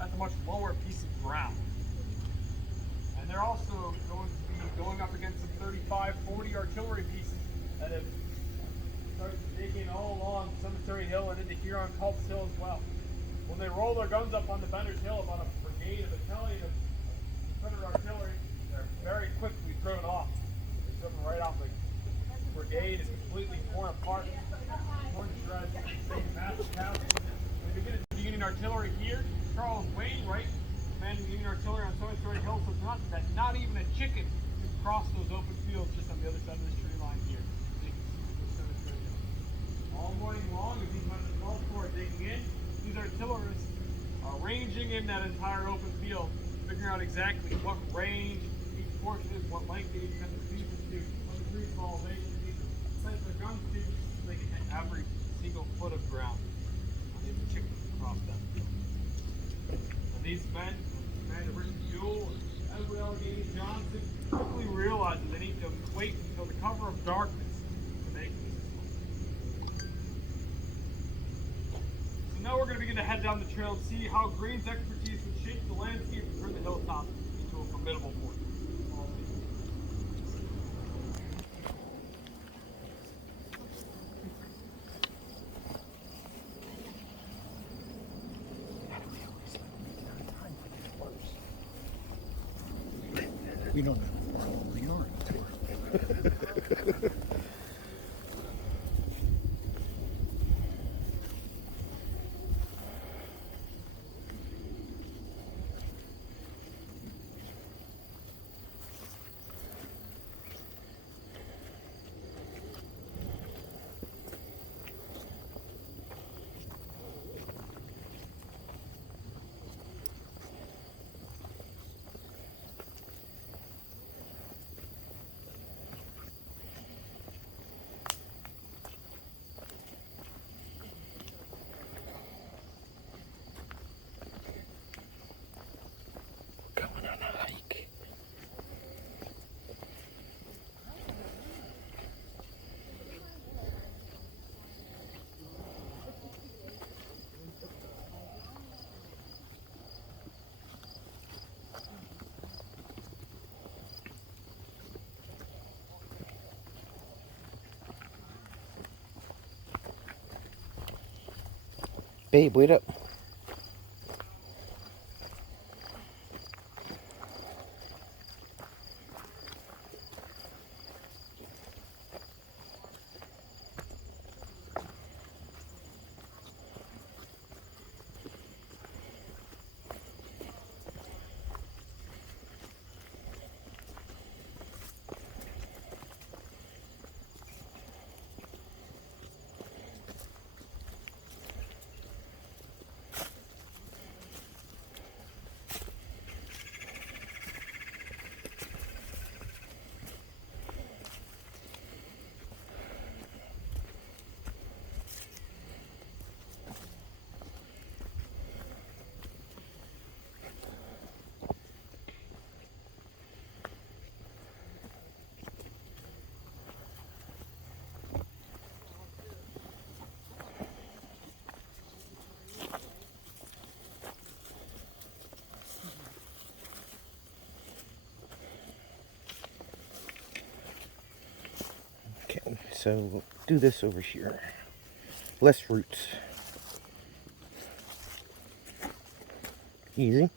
That's a much lower piece of ground. And they're also going to be going up against some 35, 40 artillery pieces that have started to dig in all along Cemetery Hill and into here on Culp's Hill as well. When they roll their guns up onto Bender's Hill, about a brigade, a battalion of Confederate artillery, they're very quickly thrown off. They're thrown right off. The brigade is completely torn apart, torn to shreds, massive casualties. We begin the Union artillery here. Charles Wainwright, commanding the Union artillery on Cemetery Hill, so that not even a chicken can cross those open fields just on the other side of this tree line here. So you can see Cemetery Hill. All morning long, as these men of the 12th Corps are digging in, these artillerists are ranging in that entire open field, figuring out exactly what range each portion is, what length each kind of pieces do, what degree of elevation each set their guns to, so they can hit every single foot of ground. These chickens across that field. And these men, Commander Richard Buell and Edward Allegheny Johnson, quickly realize that they need to wait until the cover of darkness to make this. So now we're going to begin to head down the trail and see how Greene's expertise would shape the landscape and turn the hilltop into a formidable fort. We don't know how far along we are. Going on a hike. Babe, wait up. Okay, so we'll do this over here. Less roots. Easy.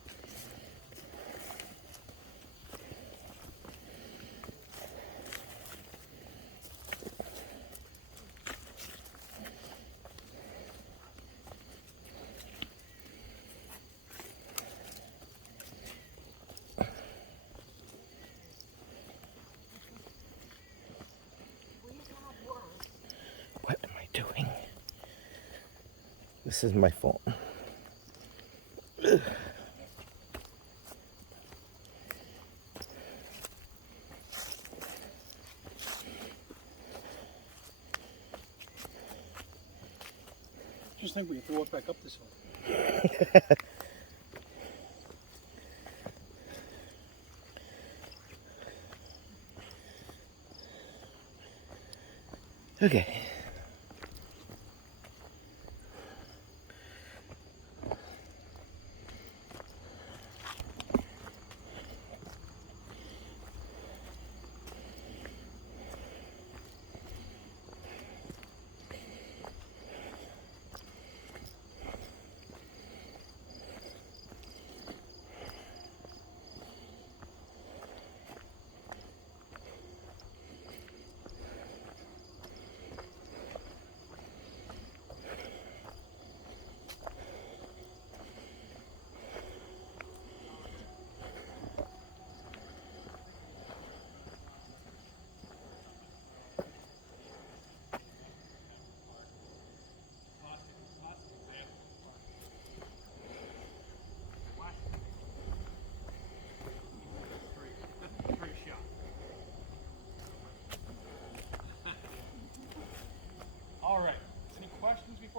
What am I doing? This is my fault. Ugh. Just think we have to walk back up this hill. Okay.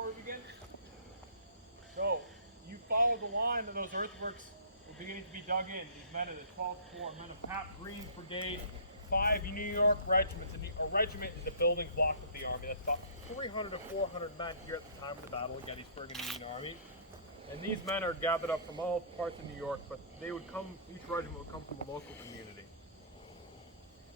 before we begin? So, you follow the line and those earthworks were beginning to be dug in. These men of the 12th Corps, men of Pat Green's brigade, 5 New York regiments. And a regiment is the building block of the Army. That's about 300 to 400 men here at the time of the Battle of Gettysburg in the Union Army. And these men are gathered up from all parts of New York, but they would come, each regiment would come from a local community.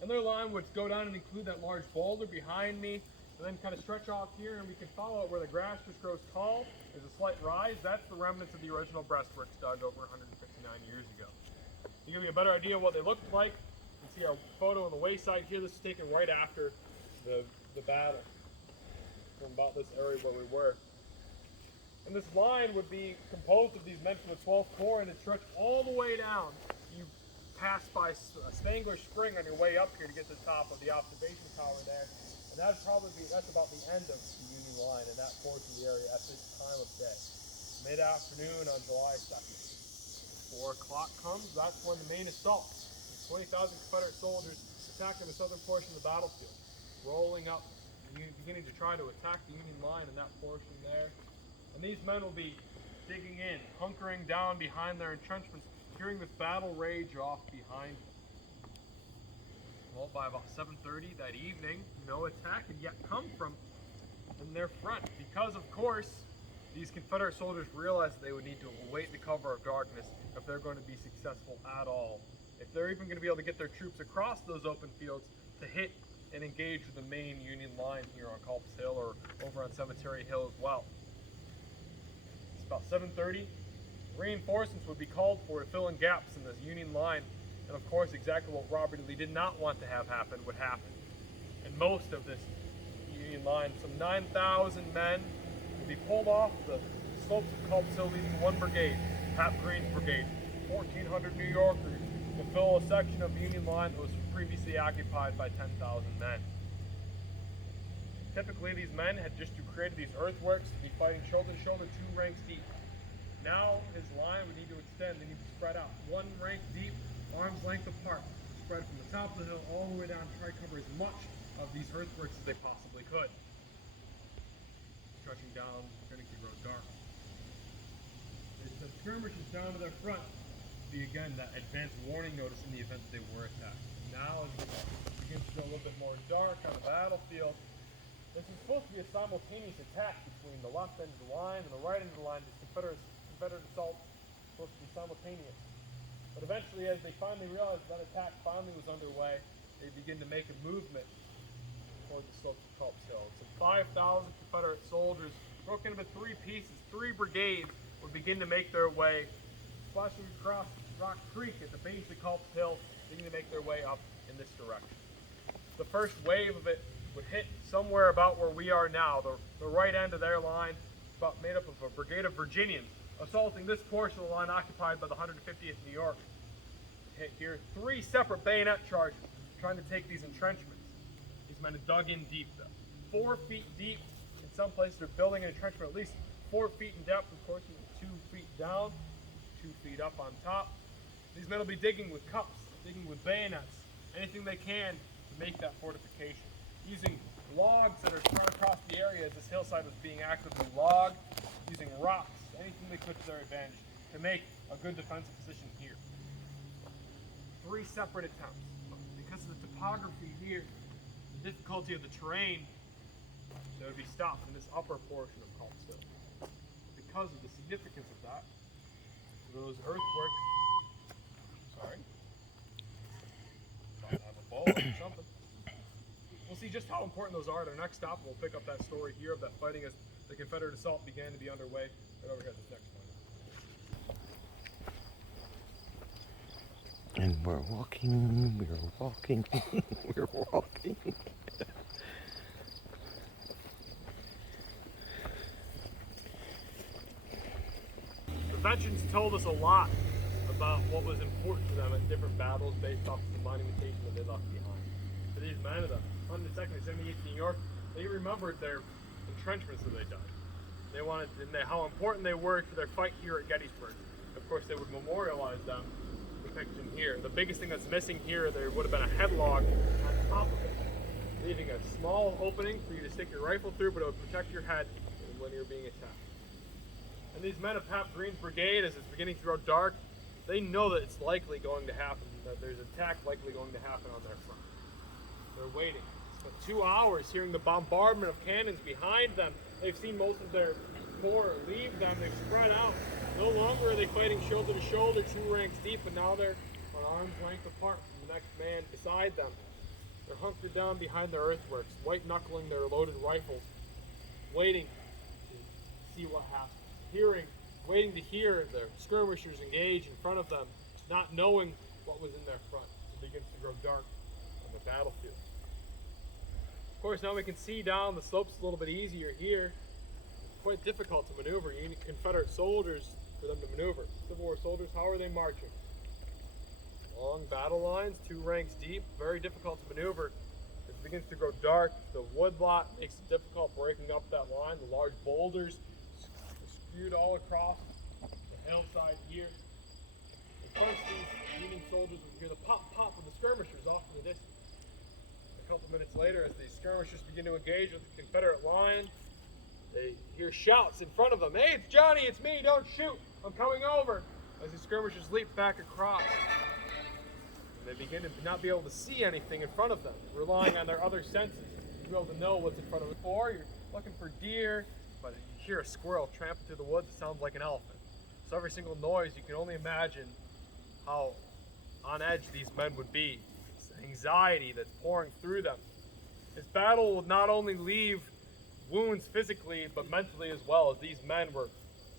And their line would go down and include that large boulder behind me, and then kind of stretch off here, and we can follow it where the grass just grows tall. There's a slight rise. That's the remnants of the original breastworks dug over 159 years ago. To give you a better idea of what they looked like, you can see our photo on the wayside here. This is taken right after the battle, from about this area where we were. And this line would be composed of these men from the 12th Corps, and it stretched all the way down. You pass by Spangler Spring on your way up here to get to the top of the observation tower there. And that's about the end of the Union line in that portion of the area at this time of day. Mid-afternoon on July 2nd. 4 o'clock comes, that's when the main assault. 20,000 Confederate soldiers attacking the southern portion of the battlefield, rolling up, beginning to try to attack the Union line in that portion there. And these men will be digging in, hunkering down behind their entrenchments, hearing this battle rage off behind them. Well, by about 7:30 that evening, no attack had yet come from in their front, because of course, these Confederate soldiers realized that they would need to await the cover of darkness if they're going to be successful at all. If they're even going to be able to get their troops across those open fields to hit and engage with the main Union line here on Culp's Hill or over on Cemetery Hill as well. It's about 7:30. Reinforcements would be called for to fill in gaps in the Union line, and of course exactly what Robert E. Lee did not want to have happen would happen. And most of this Union line, some 9,000 men, would be pulled off the slopes of Culp's Hill, leading one brigade, Pat Green's brigade, 1,400 New Yorkers, to fill a section of the Union line that was previously occupied by 10,000 men. Typically, these men had just created these earthworks to be fighting shoulder to shoulder, 2 ranks deep. Now his line would need to extend. They need to spread out 1 rank deep, arm's length apart, spread from the top of the hill all the way down to try to cover as much of these earthworks as they possibly could. Stretching down, going to grow dark. The skirmishers down to their front be again that advance warning notice in the event that they were attacked. Now, as it begins to go a little bit more dark on the battlefield, this is supposed to be a simultaneous attack between the left end of the line and the right end of the line. This Confederate assault is supposed to be simultaneous. But eventually, as they finally realized that attack finally was underway, they begin to make a movement toward the slopes of Culp's Hill. So 5,000 Confederate soldiers broken into 3 pieces, 3 brigades would begin to make their way, splashing across Rock Creek at the base of Culp's Hill, beginning to make their way up in this direction. The first wave of it would hit somewhere about where we are now, the right end of their line, about made up of a brigade of Virginians, assaulting this portion of the line occupied by the 150th New York. Hit here 3 separate bayonet charges trying to take these entrenchments. These men had dug in deep though, 4 feet deep. In some places they're building an entrenchment at least 4 feet in depth, of course, 2 feet down, 2 feet up on top. These men will be digging with cups, digging with bayonets, anything they can to make that fortification. Using logs that are spread across the area as this hillside was being actively logged, using rocks, anything they could to their advantage to make a good defensive position here. 3 separate attempts. Because of the topography here, the difficulty of the terrain, they would be stopped in this upper portion of Culp's Hill. Because of the significance of that, those earthworks, sorry, thought I have a bowl or something. We'll see just how important those are at our next stop. We'll pick up that story here of that fighting as the Confederate assault began to be underway right over here at this next point. And we're walking, we're walking. The veterans told us a lot about what was important to them at different battles based off of the monumentation that they left behind. For these men of the 102nd and 78th New York, they remembered their entrenchments that they dug. They wanted to know how important they were for their fight here at Gettysburg. Of course, they would memorialize them depicted here. The biggest thing that's missing here, there would have been a headlog on top of it, leaving a small opening for you to stick your rifle through, but it would protect your head. It would when you're being attacked. And these men of Pap Green's brigade, as it's beginning to grow dark, they know that it's likely going to happen, that there's an attack likely going to happen on their front. They're waiting. For 2 hours, hearing the bombardment of cannons behind them. They've seen most of their corps leave them. They've spread out. No longer are they fighting shoulder to shoulder, 2 ranks deep, but now they're an arm's length apart from the next man beside them. They're hunkered down behind their earthworks, white-knuckling their loaded rifles, waiting to see what happens. Waiting to hear their skirmishers engage in front of them, not knowing what was in their front. It begins to grow dark on the battlefield. Of course, now we can see down the slopes a little bit easier here. It's quite difficult to maneuver. You need Confederate soldiers for them to maneuver. Civil War soldiers, how are they marching? Long battle lines, 2 ranks deep, very difficult to maneuver. As it begins to grow dark, the woodlot makes it difficult breaking up that line. The large boulders skewed all across the hillside here. In front of these Union soldiers, we hear the pop of the skirmishers off in the distance. A couple minutes later, as the skirmishers begin to engage with the Confederate line, they hear shouts in front of them. "Hey, it's Johnny, it's me, don't shoot, I'm coming over," as the skirmishers leap back across. And they begin to not be able to see anything in front of them, relying on their other senses to be able to know what's in front of them. Or you're looking for deer, but you hear a squirrel tramping through the woods, it sounds like an elephant. So every single noise, you can only imagine how on edge these men would be. It's anxiety that's pouring through them. This battle will not only leave wounds physically, but mentally as well, as these men were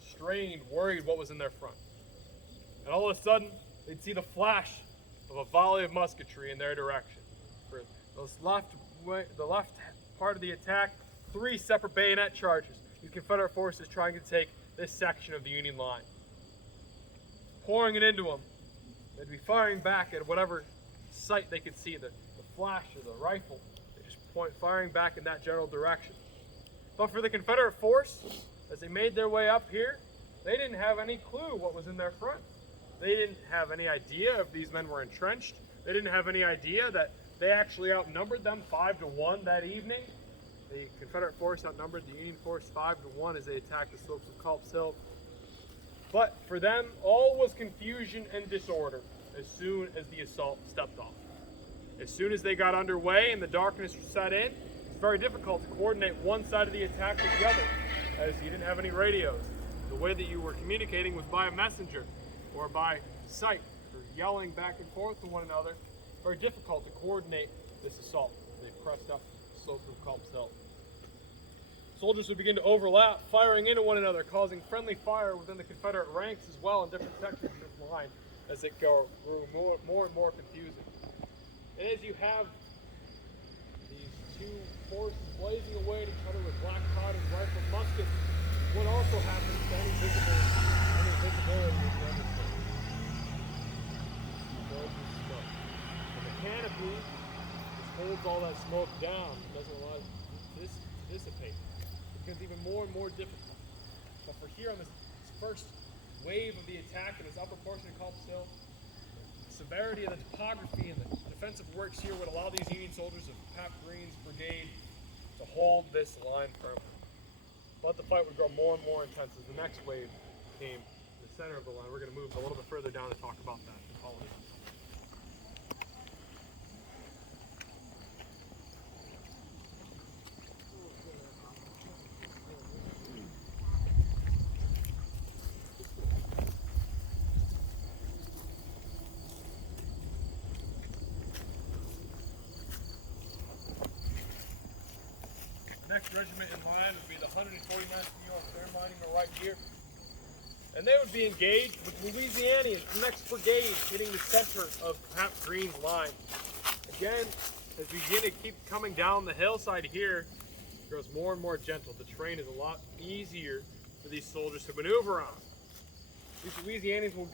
strained, worried what was in their front. And all of a sudden, they'd see the flash of a volley of musketry in their direction. For the left part of the attack, 3 separate bayonet charges. These Confederate forces trying to take this section of the Union line. Pouring it into them. They'd be firing back at whatever sight they could see, the flash of the rifle. They just firing back in that general direction. But for the Confederate force, as they made their way up here, they didn't have any clue what was in their front. They didn't have any idea if these men were entrenched. They didn't have any idea that they actually outnumbered them 5-1 that evening. The Confederate force outnumbered the Union force 5-1 as they attacked the slopes of Culp's Hill. But for them, all was confusion and disorder as soon as the assault stepped off. As soon as they got underway and the darkness set in, it's very difficult to coordinate one side of the attack with the other, as you didn't have any radios. The way that you were communicating was by a messenger or by sight, or yelling back and forth to one another. Very difficult to coordinate this assault. They pressed up the slope of Culp's Hill. Soldiers would begin to overlap, firing into one another, causing friendly fire within the Confederate ranks as well in different sections of the line as it grew more and more confusing. And as you have these 2 forces blazing away at each other with black-codded rifled muskets, what also happens to any visibility of the other side? Smoke. And the canopy just holds all that smoke down, doesn't allow it to dissipate. It becomes even more and more difficult. But for here on this first wave of the attack in this upper portion of Culp's Hill, the severity of the topography and the defensive works here would allow these Union soldiers of Pap Green's brigade to hold this line firmly. But the fight would grow more and more intense as the next wave came to the center of the line. We're going to move a little bit further down to talk about that. Next regiment in line would be the 149th New York. They're mining the right here. And they would be engaged with Louisianians, the next brigade, hitting the center of Pap Green's line. Again, as we begin to keep coming down the hillside here, it grows more and more gentle. The terrain is a lot easier for these soldiers to maneuver on. These Louisianians will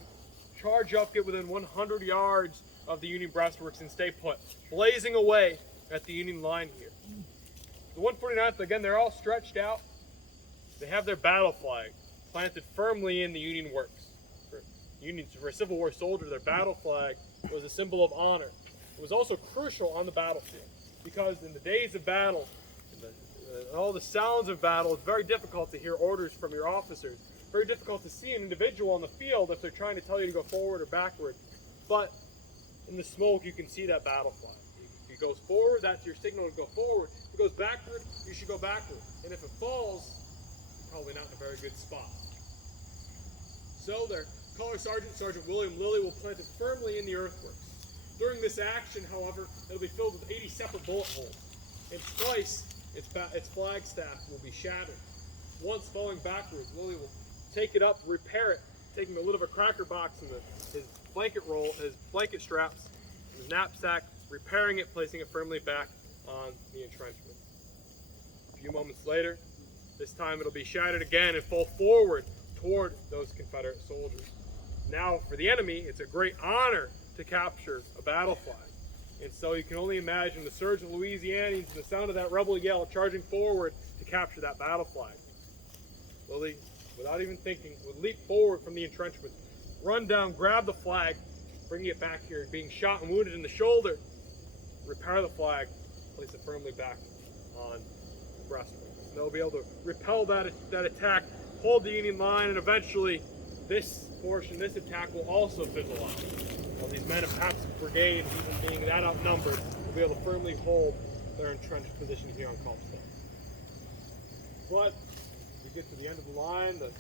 charge up, get within 100 yards of the Union breastworks and stay put, blazing away at the Union line here. The 149th, again, they're all stretched out. They have their battle flag planted firmly in the Union works. For a Civil War soldier, their battle flag was a symbol of honor. It was also crucial on the battlefield because in the days of battle, in the and all the sounds of battle, it's very difficult to hear orders from your officers. Very difficult to see an individual on the field if they're trying to tell you to go forward or backward. But in the smoke, you can see that battle flag. If it goes forward, that's your signal to go forward. If it goes backward, you should go backward. And if it falls, you're probably not in a very good spot. So their color sergeant, Sergeant William Lilly, will plant it firmly in the earthworks. During this action, however, it'll be filled with 80 separate bullet holes. And twice, its flagstaff will be shattered. Once falling backwards, Lilly will take it up, repair it, taking a lid of a cracker box and his blanket roll, his blanket straps, and his knapsack, repairing it, placing it firmly back on the entrenchment. A few moments later, this time it'll be shattered again and fall forward toward those Confederate soldiers. Now, for the enemy, it's a great honor to capture a battle flag. And so you can only imagine the surge of Louisianians and the sound of that rebel yell charging forward to capture that battle flag. Lilly, without even thinking, would leap forward from the entrenchment, run down, grab the flag, bringing it back here, being shot and wounded in the shoulder, repair the flag, place it firmly back on the breastwork. And they'll be able to repel that attack, hold the Union line, and eventually this attack will also fizzle out. While these men of Pap's brigade, even being that outnumbered, will be able to firmly hold their entrenched position here on Culp Hill. But as we get to the end of the line, the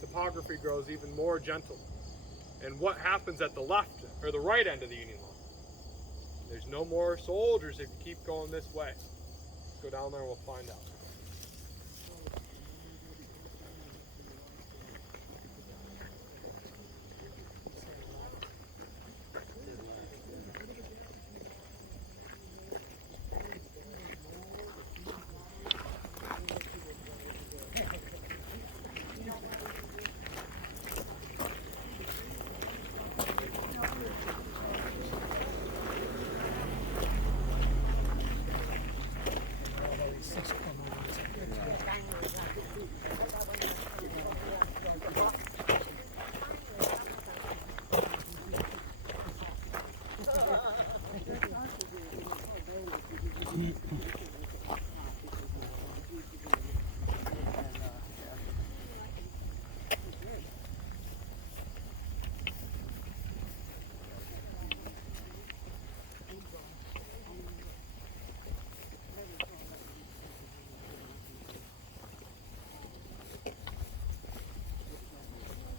topography grows even more gentle. And what happens at the left or the right end of the Union line? There's no more soldiers if you keep going this way. Let's go down there and we'll find out.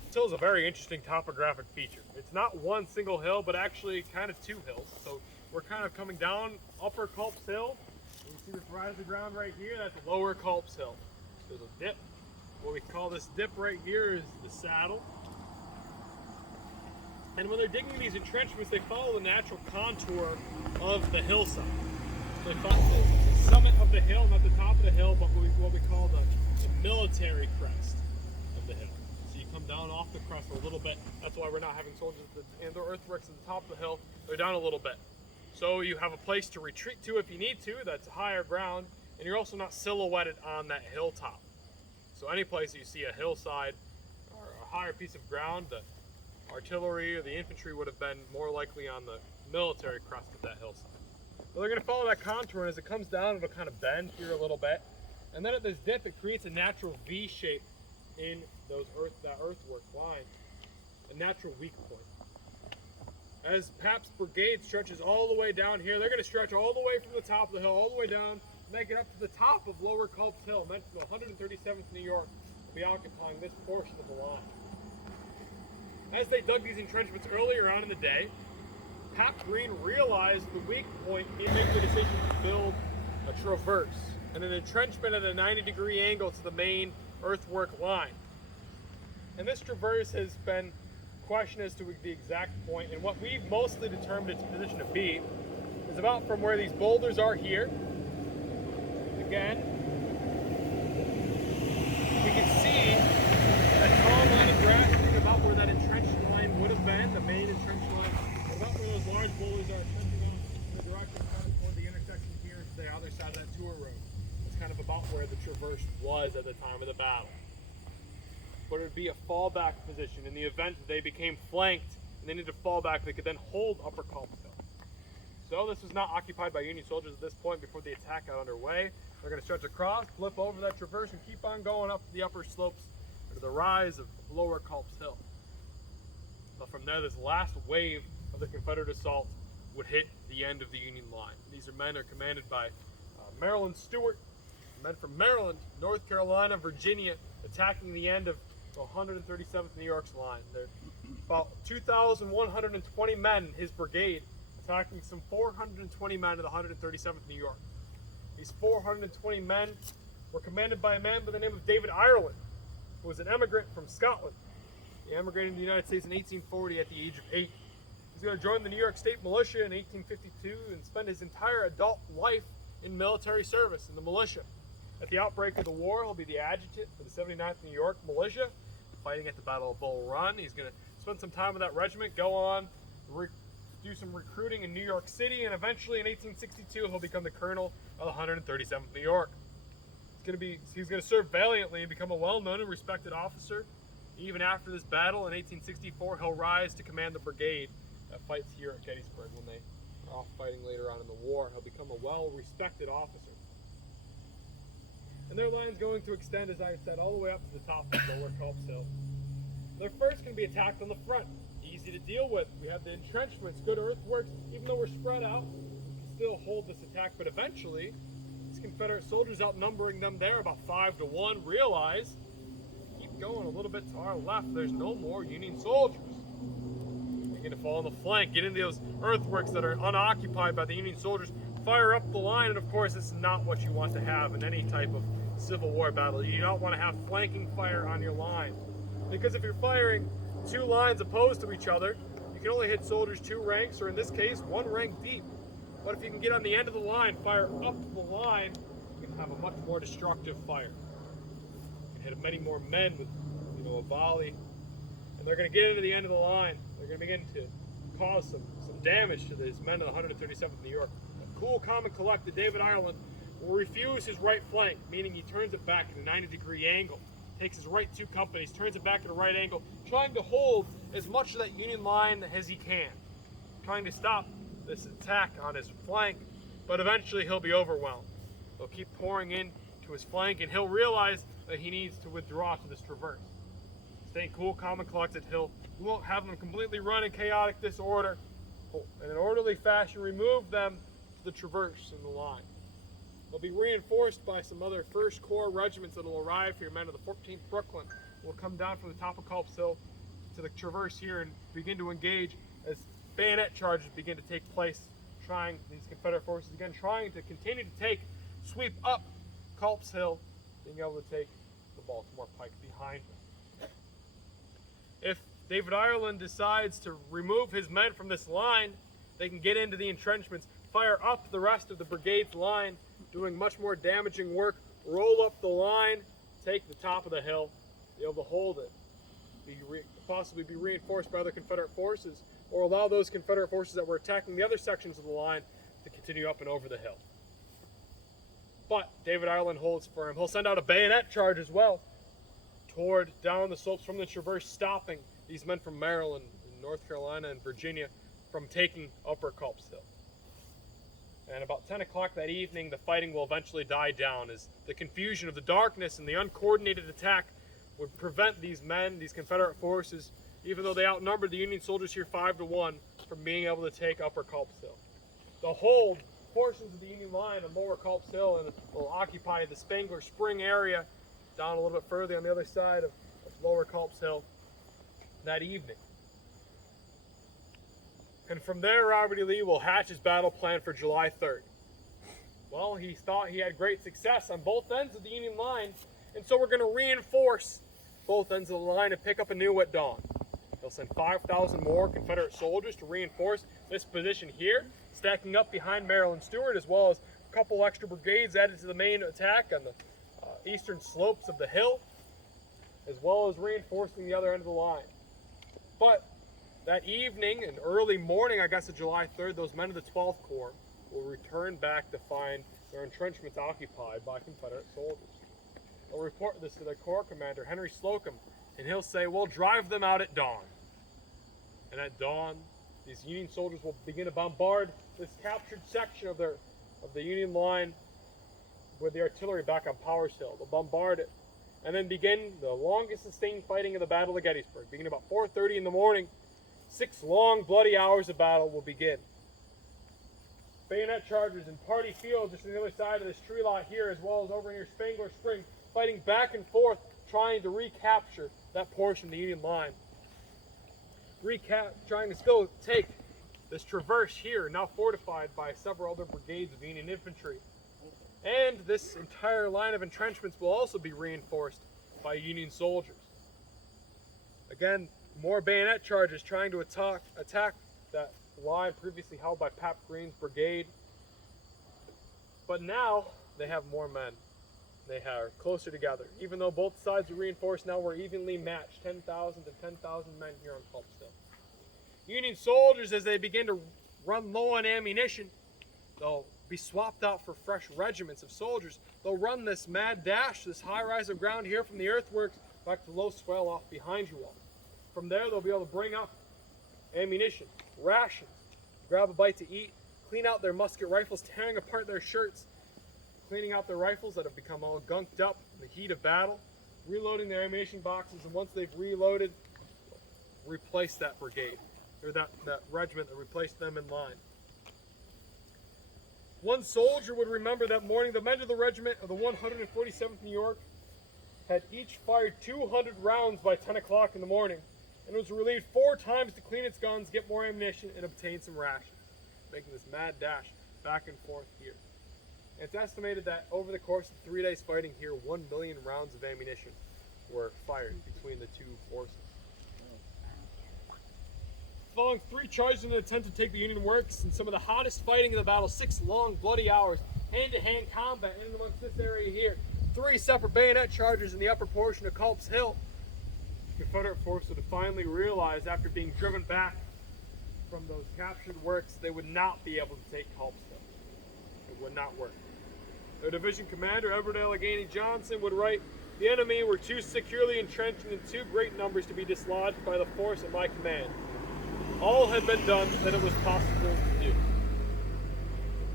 This hill is a very interesting topographic feature. It's not one single hill, but actually kind of two hills. So we're kind of coming down Upper Culp's Hill. You see this rise of the ground right here, that's Lower Culp's Hill. There's a dip. What we call this dip right here is the saddle. And when they're digging these entrenchments, they follow the natural contour of the hillside. So they follow the summit of the hill, not the top of the hill, but what we call the military crest of the hill. So you come down off the crest a little bit. That's why we're not having soldiers in the earthworks at the top of the hill. They're down a little bit. So you have a place to retreat to if you need to, that's higher ground, and you're also not silhouetted on that hilltop. So any place that you see a hillside or a higher piece of ground, the artillery or the infantry would have been more likely on the military crest of that hillside. So they're going to follow that contour, and as it comes down, it'll kind of bend here a little bit. And then at this dip, it creates a natural V shape in that earthwork line, a natural weak point. As Pap's brigade stretches all the way down here, they're going to stretch all the way from the top of the hill, all the way down, make it up to the top of Lower Culp's Hill, meant from the 137th New York, will be occupying this portion of the line. As they dug these entrenchments earlier on in the day, Pap Green realized the weak point and made the decision to build a traverse and an entrenchment at a 90-degree angle to the main earthwork line. And this traverse has been questioned as to the exact point, and what we've mostly determined its position to be is about from where these boulders are here. Again, we can see a tall line of grass about where that entrenched line would have been, the main entrenched line, and about where those large boulders are stretching out in the direction toward the intersection here to the other side of that tour road. It's kind of about where the traverse was at the time of the battle. But it would be a fallback position in the event that they became flanked and they needed to fall back, they could then hold Upper Culp Hill. So this was not occupied by Union soldiers at this point before the attack got underway. They're going to stretch across, flip over that traverse, and keep on going up the upper slopes to the rise of lower Culp's Hill. But from there, this last wave of the Confederate assault would hit the end of the Union line. These men are commanded by Maryland Stewart, men from Maryland, North Carolina, Virginia, attacking the end of the 137th New York's line. They're about 2,120 men in his brigade, attacking some 420 men of the 137th New York. These 420 men were commanded by a man by the name of David Ireland, who was an emigrant from Scotland. He emigrated to the United States in 1840 at the age of 8. He's going to join the New York State Militia in 1852 and spend his entire adult life in military service in the militia. At the outbreak of the war, he'll be the adjutant for the 79th New York Militia, fighting at the Battle of Bull Run. He's going to spend some time with that regiment, go on, do some recruiting in New York City, and eventually in 1862 he'll become the colonel of the 137th New York. He's going to serve valiantly and become a well-known and respected officer. Even after this battle in 1864, he'll rise to command the brigade that fights here at Gettysburg. When they are off fighting later on in the war, he'll become a well-respected officer. And their line's going to extend, as I said, all the way up to the top of Lower Culp's Hill. They're first going to be attacked on the front. Easy to deal with. We have the entrenchments, good earthworks. Even though we're spread out, we can still hold this attack. But eventually, these Confederate soldiers, outnumbering them there about 5-1, realize, keep going a little bit to our left, there's no more Union soldiers. You're going to fall on the flank, get into those earthworks that are unoccupied by the Union soldiers, fire up the line, and of course, this is not what you want to have in any type of Civil War battle. You don't want to have flanking fire on your line. Because if you're firing two lines opposed to each other, you can only hit soldiers 2 ranks, or in this case, 1 rank deep. But if you can get on the end of the line, fire up the line, you can have a much more destructive fire. You can hit many more men with, a volley, and they're going to get into the end of the line. They're going to begin to cause some damage to these men of the 137th New York. Cool, calm, and collected, David Ireland will refuse his right flank, meaning he turns it back at a 90-degree angle. Takes his right 2 companies, turns it back at a right angle, trying to hold as much of that Union line as he can, trying to stop this attack on his flank, but eventually he'll be overwhelmed. They'll keep pouring in to his flank, and he'll realize that he needs to withdraw to this traverse. Staying cool, calm, and collected, we won't have them completely run in chaotic disorder. In an orderly fashion, remove them to the traverse in the line. They'll be reinforced by some other 1st Corps regiments that will arrive here, men of the 14th Brooklyn. Will come down from the top of Culp's Hill to the traverse here and begin to engage as bayonet charges begin to take place, these Confederate forces again trying to continue to sweep up Culp's Hill, being able to take the Baltimore Pike behind them. If David Ireland decides to remove his men from this line, they can get into the entrenchments, fire up the rest of the brigade's line, doing much more damaging work, roll up the line, take the top of the hill, be able to hold it, possibly be reinforced by other Confederate forces, or allow those Confederate forces that were attacking the other sections of the line to continue up and over the hill. But David Ireland holds firm. He'll send out a bayonet charge as well down the slopes from the traverse, stopping these men from Maryland, North Carolina, and Virginia from taking Upper Culp's Hill. And about 10 o'clock that evening, the fighting will eventually die down as the confusion of the darkness and the uncoordinated attack would prevent these Confederate forces, even though they outnumbered the Union soldiers here 5-1, from being able to take Upper Culp's Hill. They'll hold portions of the Union line on Lower Culp's Hill and will occupy the Spangler Spring area down a little bit further on the other side of Lower Culp's Hill that evening. And from there, Robert E. Lee will hatch his battle plan for July 3rd. Well, he thought he had great success on both ends of the Union line, and so we're going to reinforce both ends of the line and pick up anew at dawn. He'll send 5,000 more Confederate soldiers to reinforce this position here, stacking up behind Maryland Stewart, as well as a couple extra brigades added to the main attack on the eastern slopes of the hill, as well as reinforcing the other end of the line. But that evening and early morning, I guess, of July 3rd, those men of the 12th Corps will return back to find their entrenchments occupied by Confederate soldiers. They'll report this to their Corps commander, Henry Slocum, and he'll say, "We'll drive them out at dawn." And at dawn, These Union soldiers will begin to bombard this captured section of the Union line with the artillery back on Powers Hill. They'll bombard it and then begin the longest sustained fighting of the Battle of Gettysburg. Beginning about 4:30 in the morning, 6 long bloody hours of battle will begin. Bayonet chargers in Party Field, just on the other side of this tree lot here, as well as over near Spangler Spring, fighting back and forth, trying to recapture that portion of the Union line. Trying to still take this traverse here, now fortified by several other brigades of Union infantry. And this entire line of entrenchments will also be reinforced by Union soldiers. Again, more bayonet charges trying to attack that line previously held by Pap Green's brigade. But now they have more men. They are closer together. Even though both sides are reinforced, now we're evenly matched, 10,000 to 10,000 men here on Culp still. Union soldiers, as they begin to run low on ammunition, they'll be swapped out for fresh regiments of soldiers. They'll run this mad dash, this high rise of ground here from the earthworks back to low swell off behind you all. From there, they'll be able to bring up ammunition, rations, grab a bite to eat, clean out their musket rifles, tearing apart their shirts, cleaning out their rifles that have become all gunked up in the heat of battle, reloading their ammunition boxes, and once they've reloaded, replace that brigade, or that regiment that replaced them in line. One soldier would remember that morning the men of the regiment of the 147th New York had each fired 200 rounds by 10 o'clock in the morning, and was relieved 4 times to clean its guns, get more ammunition, and obtain some rations, making this mad dash back and forth here. It's estimated that over the course of 3 days fighting here, 1 million rounds of ammunition were fired between the two forces. Following 3 charges in an attempt to take the Union works and some of the hottest fighting in the battle, 6 long bloody hours, hand-to-hand combat in and amongst this area here, 3 separate bayonet charges in the upper portion of Culp's Hill. The Confederate force would finally realize, after being driven back from those captured works, they would not be able to take Culp's Hill. It would not work. Their division commander, Edward Allegheny Johnson, would write, "The enemy were too securely entrenched in too great numbers to be dislodged by the force at my command. All had been done that it was possible to do."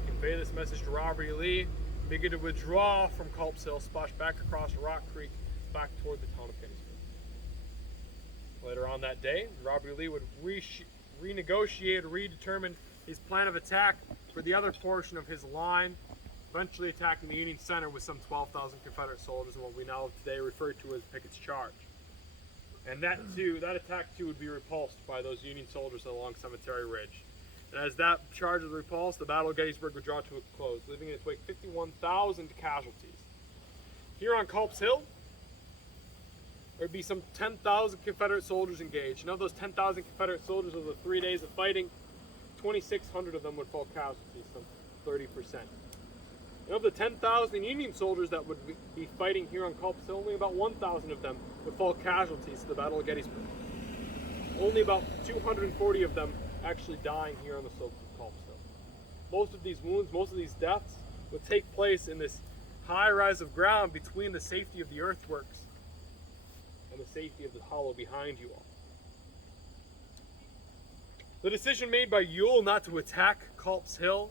Convey this message to Robert E. Lee, and begin to withdraw from Culp's Hill, splash back across Rock Creek, back toward the town of Gettysburg. Later on that day, Robert E. Lee would renegotiate or redetermine his plan of attack for the other portion of his line, eventually attacking the Union center with some 12,000 Confederate soldiers in what we now today refer to as Pickett's Charge. And that attack too would be repulsed by those Union soldiers along Cemetery Ridge. And as that charge was repulsed, the Battle of Gettysburg would draw to a close, leaving in its wake 51,000 casualties. Here on Culp's Hill, there would be some 10,000 Confederate soldiers engaged. And of those 10,000 Confederate soldiers over the 3 days of fighting, 2,600 of them would fall casualties, some 30%. And of the 10,000 Union soldiers that would be fighting here on Culp's Hill, only about 1,000 of them would fall casualties to the Battle of Gettysburg. Only about 240 of them actually dying here on the slopes of Culp's Hill. Most of these wounds, most of these deaths would take place in this high rise of ground between the safety of the earthworks and the safety of the hollow behind you all. The decision made by Ewell not to attack Culp's Hill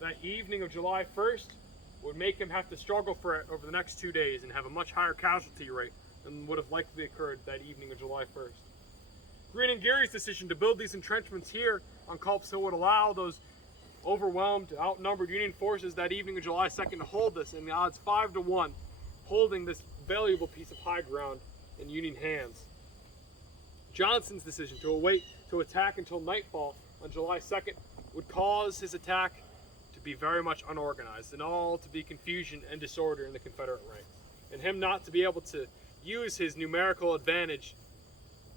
that evening of July 1st would make him have to struggle for it over the next 2 days and have a much higher casualty rate than would have likely occurred that evening of July 1st. Greene and Geary's decision to build these entrenchments here on Culp's Hill would allow those overwhelmed, outnumbered Union forces that evening of July 2nd to hold this in the odds 5-1, holding this valuable piece of high ground in Union hands. Johnson's decision to attack until nightfall on July 2nd would cause his attack to be very much unorganized and all to be confusion and disorder in the Confederate ranks, and him not to be able to use his numerical advantage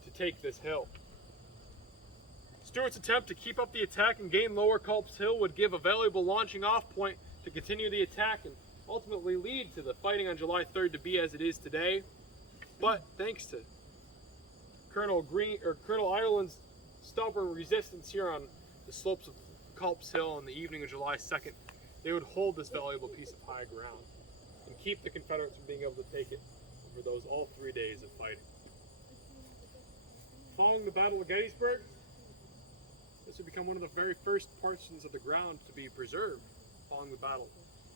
to take this hill. Stuart's attempt to keep up the attack and gain lower Culp's Hill would give a valuable launching off point to continue the attack and ultimately lead to the fighting on July 3rd to be as it is today. But thanks to Colonel Ireland's stubborn resistance here on the slopes of Culp's Hill on the evening of July 2nd, they would hold this valuable piece of high ground and keep the Confederates from being able to take it over those all 3 days of fighting. Following the Battle of Gettysburg, become one of the very first portions of the ground to be preserved following the battle.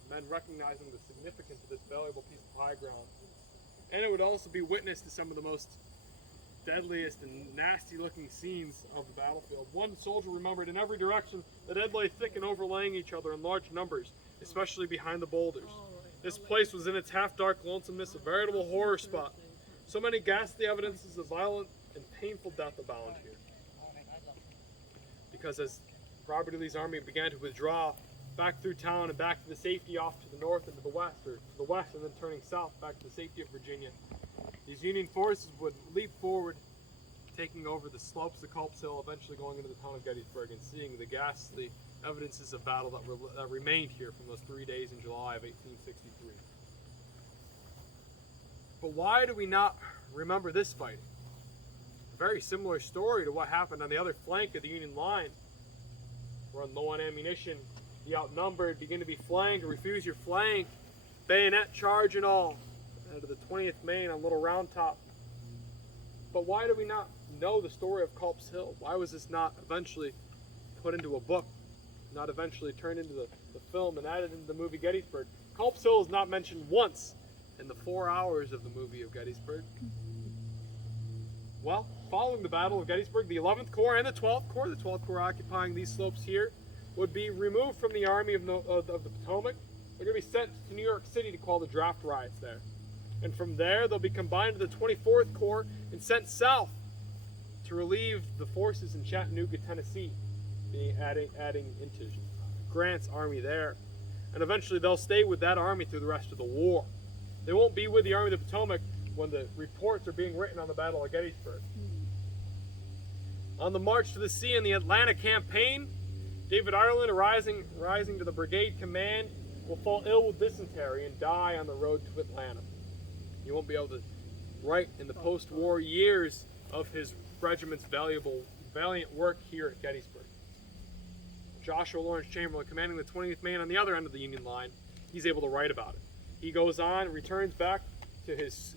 Men recognizing the significance of this valuable piece of high ground. And it would also be witness to some of the most deadliest and nasty looking scenes of the battlefield. One soldier remembered in every direction the dead lay thick and overlaying each other in large numbers, especially behind the boulders. This place was in its half-dark lonesomeness a veritable horror spot. So many ghastly evidences of violent and painful death abound here. Because as Robert E. Lee's army began to withdraw back through town and back to the safety off to the north and to the west, or to the west and then turning south back to the safety of Virginia, these Union forces would leap forward, taking over the slopes of Culp's Hill, eventually going into the town of Gettysburg and seeing the ghastly evidences of battle that remained here from those 3 days in July of 1863. But why do we not remember this fighting? A very similar story to what happened on the other flank of the Union line. Run low on ammunition, be outnumbered, begin to be flanked, or refuse your flank, bayonet charge and all, out of the 20th Maine on Little Round Top. But why do we not know the story of Culp's Hill? Why was this not eventually put into a book, not eventually turned into the film and added into the movie Gettysburg? Culp's Hill is not mentioned once in the 4 hours of the movie of Gettysburg. Well, following the Battle of Gettysburg, the 11th Corps and the 12th Corps occupying these slopes here, would be removed from the Army of the Potomac. They're going to be sent to New York City to quell the draft riots there. And from there, they'll be combined to the 24th Corps and sent south to relieve the forces in Chattanooga, Tennessee, adding into Grant's army there. And eventually, they'll stay with that army through the rest of the war. They won't be with the Army of the Potomac when the reports are being written on the Battle of Gettysburg. On the march to the sea in the Atlanta campaign, David Ireland, rising to the brigade command, will fall ill with dysentery and die on the road to Atlanta. He won't be able to write in the post-war years of his regiment's valiant work here at Gettysburg. Joshua Lawrence Chamberlain, commanding the 20th Maine on the other end of the Union line, he's able to write about it. He goes on, returns back to his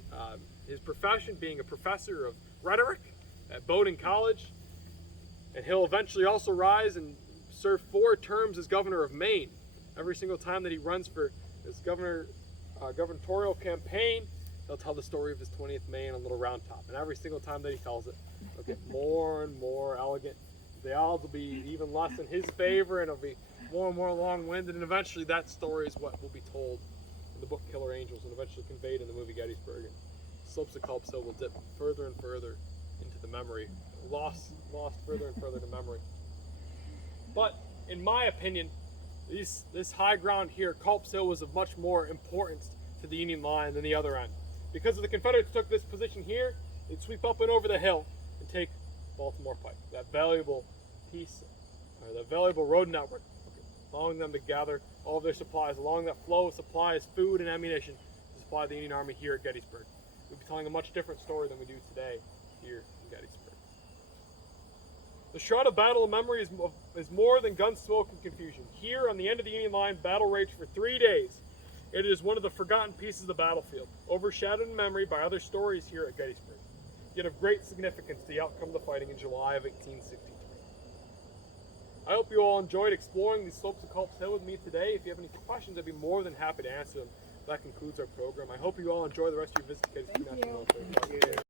profession, being a professor of rhetoric at Bowdoin College, and he'll eventually also rise and serve 4 terms as governor of Maine. Every single time that he runs for his gubernatorial campaign, he'll tell the story of his 20th Maine on Little Round Top. And every single time that he tells it, it'll get more and more elegant. The odds will be even less in his favor, and it'll be more and more long-winded. And eventually that story is what will be told in the book Killer Angels and eventually conveyed in the movie Gettysburg. And slopes of Culp's Hill will dip further and further into the memory, lost further and further to memory. But in my opinion, this high ground here, Culp's Hill, was of much more importance to the Union line than the other end. Because if the Confederates took this position here, they'd sweep up and over the hill and take Baltimore Pike, that valuable piece, or that valuable road network, allowing them to gather all of their supplies, along that flow of supplies, food and ammunition, to supply the Union Army here at Gettysburg. We'd be telling a much different story than we do today here in Gettysburg. The shroud of battle of memory is more than gun smoke and confusion. Here on the end of the Union line, battle raged for 3 days. It is one of the forgotten pieces of the battlefield, overshadowed in memory by other stories here at Gettysburg, yet of great significance to the outcome of the fighting in July of 1863. I hope you all enjoyed exploring the slopes of Culp's Hill with me today. If you have any questions, I'd be more than happy to answer them. That concludes our program. I hope you all enjoy the rest of your visit to Gettysburg National Military Park.